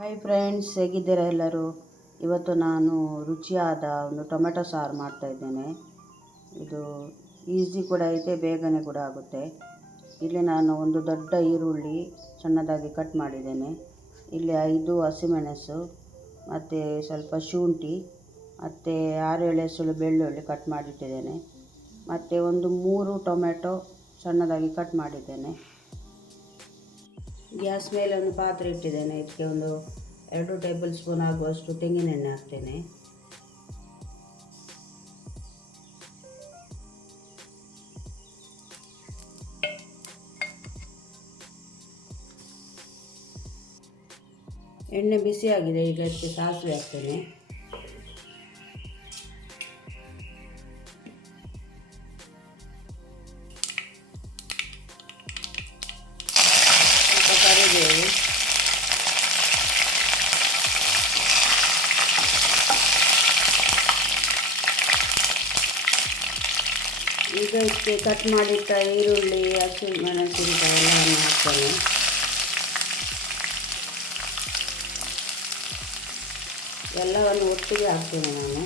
Hi friends ಹೇಗಿದ್ದೀರಾ ಎಲ್ಲರೂ? ಇವತ್ತು ನಾನು ರುಚಿಯಾದ ಒಂದು ಟೊಮೆಟೊ ಸಾರು ಮಾಡ್ತಾ ಇದ್ದೇನೆ. ಇದು ಈಸಿ ಕೂಡ ಐತೆ, ಬೇಗನೆ ಕೂಡ ಆಗುತ್ತೆ. ಇಲ್ಲಿ ನಾನು ಒಂದು ದೊಡ್ಡ ಈರುಳ್ಳಿ ಸಣ್ಣದಾಗಿ ಕಟ್ ಮಾಡಿದ್ದೇನೆ. ಇಲ್ಲಿ ಐದು ಹಸಿಮೆಣಸು, ಮತ್ತು ಸ್ವಲ್ಪ ಶುಂಠಿ, ಮತ್ತು ಆರು ಎಳೆಸುಳು ಬೆಳ್ಳುಳ್ಳಿ ಕಟ್ ಮಾಡಿಟ್ಟಿದ್ದೇನೆ. ಮತ್ತು ಒಂದು ಮೂರು ಟೊಮೆಟೊ ಸಣ್ಣದಾಗಿ ಕಟ್ ಮಾಡಿದ್ದೇನೆ. ಗ್ಯಾಸ್ ಮೇಲೆ ಒಂದು ಪಾತ್ರೆ ಇಟ್ಟಿದ್ದೇನೆ. ಇದಕ್ಕೆ ಒಂದು ಎರಡು ಟೇಬಲ್ ಸ್ಪೂನ್ ಆಗುವಷ್ಟು ತೆಂಗಿನೆಣ್ಣೆ ಹಾಕ್ತೇನೆ. ಎಣ್ಣೆ ಬಿಸಿಯಾಗಿದೆ, ಈಗ ಇದಕ್ಕೆ ಸಾಸಿವೆ ಹಾಕ್ತೇನೆ. ಈಗ ಇದಕ್ಕೆ ಕಟ್ ಮಾಡಿಟ್ಟ ಈರುಳ್ಳಿ ಹಸಿಮೆಣಸಿನಕಾಯಿ ಎಲ್ಲವನ್ನು ಹಾಕ್ತೇನೆ. ಎಲ್ಲವನ್ನು ಒಟ್ಟಿಗೆ ಹಾಕ್ತೇನೆ ನಾನು.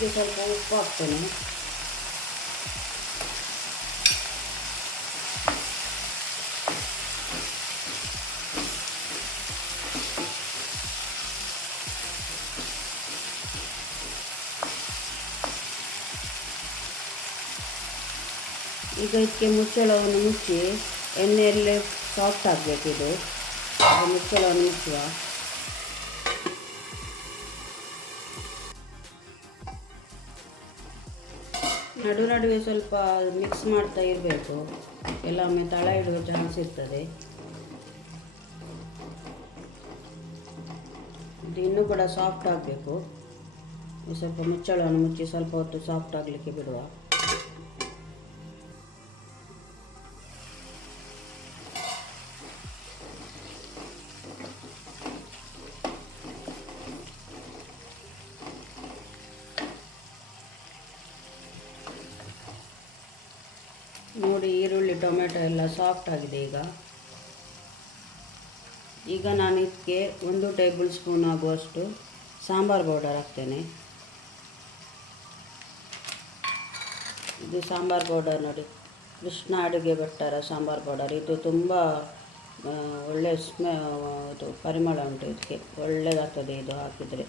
ಇದಕ್ಕೆ ಸ್ವಲ್ಪ ಉಪ್ಪು ಹಾಕ್ತೇನೆ ಈಗ ಇದಕ್ಕೆ ಮುಚ್ಚಳವನ್ನು ಮುಚ್ಚಿ ಎಣ್ಣೆಯಲ್ಲೇ ಸಾಫ್ಟ್ ಆಗಬೇಕಿದು ಮುಚ್ಚಳವನ್ನು ಮುಚ್ಚುವ ನಡು ನಡುವೆ ಸ್ವಲ್ಪ ಮಿಕ್ಸ್ ಮಾಡ್ತಾ ಇರಬೇಕು. ಕೆಲವೊಮ್ಮೆ ತಳ ಇಡುವ ಚಾನ್ಸ್ ಇರ್ತದೆ. ಇದು ಇನ್ನೂ ಕೂಡ ಸಾಫ್ಟ್ ಆಗಬೇಕು. ಸ್ವಲ್ಪ ಮುಚ್ಚಳವನ್ನು ಮುಚ್ಚಿ ಸ್ವಲ್ಪ ಹೊತ್ತು ಸಾಫ್ಟ್ ಆಗಲಿಕ್ಕೆ ಬಿಡುವ. ನೋಡಿ ಈರುಳ್ಳಿ, ಟೊಮೆಟೊ ಎಲ್ಲ ಸಾಫ್ಟ್ ಆಗಿದೆ ಈಗ. ಈಗ ನಾನು ಇದಕ್ಕೆ ಒಂದು ಟೇಬಲ್ ಸ್ಪೂನ್ ಆಗುವಷ್ಟು ಸಾಂಬಾರು ಪೌಡರ್ ಹಾಕ್ತೇನೆ. ಇದು ಸಾಂಬಾರು ಪೌಡರ್ ನೋಡಿ. ಕೃಷ್ಣ ಅಡುಗೆ ಭಟ್ಟರ ಸಾಂಬಾರು ಪೌಡರ್. ಇದು ತುಂಬ ಒಳ್ಳೆಯ ಒಳ್ಳೆ ಸ್ಮೆ, ಇದು ಪರಿಮಳ ಉಂಟು ಇದಕ್ಕೆ. ಒಳ್ಳೆಯದಾಗ್ತದೆ ಇದು ಹಾಕಿದರೆ.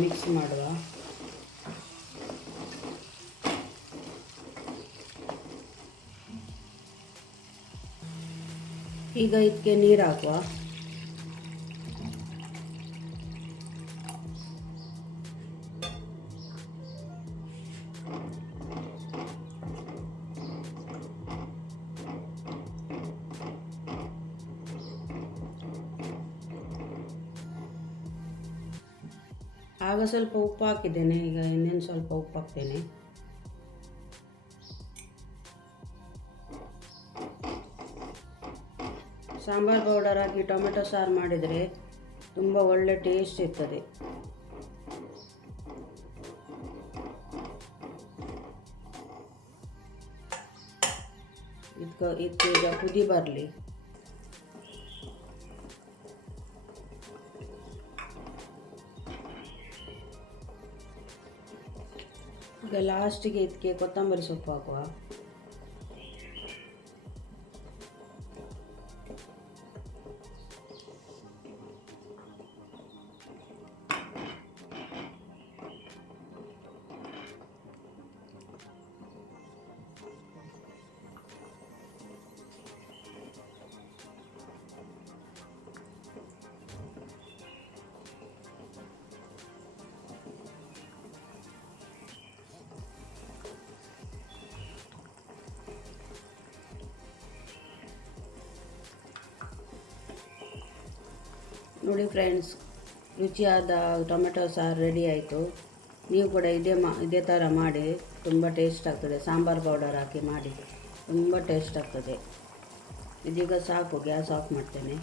ಮಿಕ್ಸ್ ಮಾಡುವ. ಈಗ ಇದಕ್ಕೆ ನೀರು ಹಾಕುವ ಆಗ ಸ್ವಲ್ಪ ಉಪ್ಪು ಹಾಕಿದ್ದೇನೆ. ಈಗ ಇನ್ನೇನು ಸ್ವಲ್ಪ ಉಪ್ಪು ಹಾಕ್ತೇನೆ. ಸಾಂಬಾರು ಪೌಡರ್ ಹಾಕಿ ಟೊಮೆಟೊ ಸಾರು ಮಾಡಿದರೆ ತುಂಬ ಒಳ್ಳೆ ಟೇಸ್ಟ್ ಇರ್ತದೆ. ಇದಕ್ಕೆ ಇದಕ್ಕೆ ಈಗ ಕುದಿ ಬರಲಿ. ಈಗ ಲಾಸ್ಟಿಗೆ ಇದಕ್ಕೆ ಕೊತ್ತಂಬರಿ ಸೊಪ್ಪು ಹಾಕುವ. ನೋಡಿ ಫ್ರೆಂಡ್ಸ್ ರುಚಿಯಾದ ಟೊಮೆಟೊ ಸಾರು ರೆಡಿ ಆಯಿತು. ನೀವು ಕೂಡ ಇದೇ ಮಾ, ಇದೇ ಥರ ಮಾಡಿ, ತುಂಬ ಟೇಸ್ಟ್ ಆಗ್ತದೆ. ಸಾಂಬಾರು ಪೌಡರ್ ಹಾಕಿ ಮಾಡಿ, ತುಂಬ ಟೇಸ್ಟ್ ಆಗ್ತದೆ. ಇದೀಗ ಸಾಕು, ಗ್ಯಾಸ್ ಆಫ್ ಮಾಡ್ತೇನೆ.